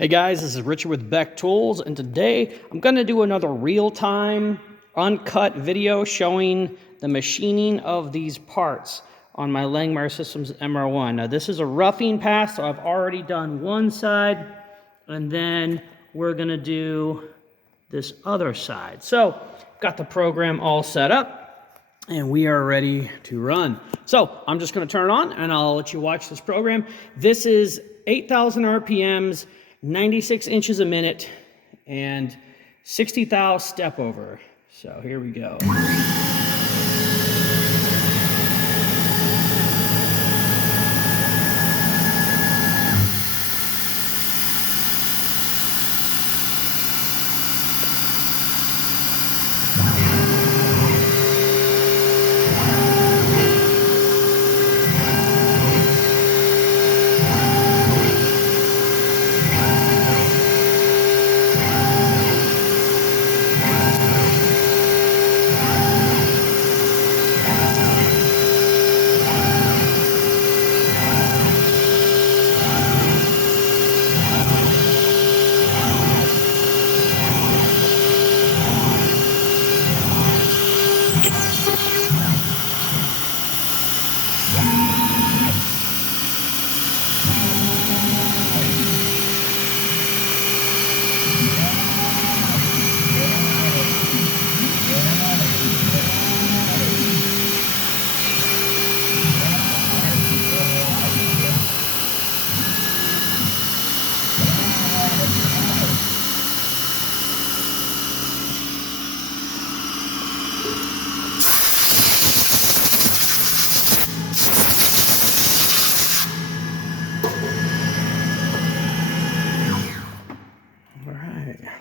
Hey guys, this is Richard with Beck Tools, and today I'm going to do another real-time, uncut video showing the machining of these parts on my Langmuir Systems MR-1. Now this is a roughing pass, so I've already done one side, and then we're going to do this other side. So, got the program all set up, and we are ready to run. So, I'm just going to turn it on, and I'll let you watch this program. This is 8,000 RPMs, 96 inches a minute, and 60 thou step over. So here we go.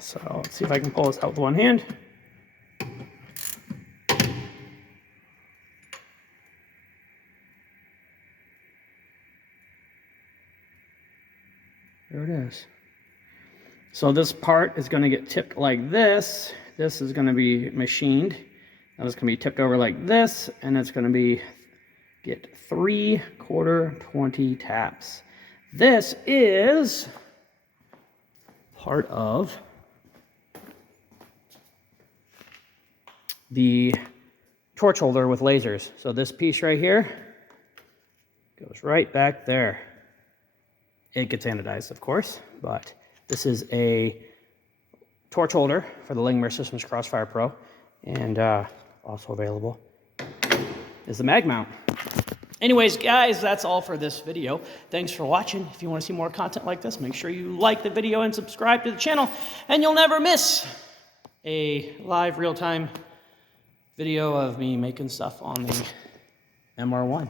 So let's see if I can pull this out with one hand. There it is. So this part is going to get tipped like this. This is going to be machined. Now it's going to be tipped over like this, and it's going to get 3/4 20 taps. This is part of the torch holder with lasers. So this piece right here goes right back there. It gets anodized, of course, but this is a torch holder for the Langmuir Systems Crossfire Pro, and also available is the mag mount. Anyways, guys, that's all for this video. Thanks for watching. If you want to see more content like this, make sure you like the video and subscribe to the channel, and you'll never miss a live real-time video of me making stuff on the MR-1.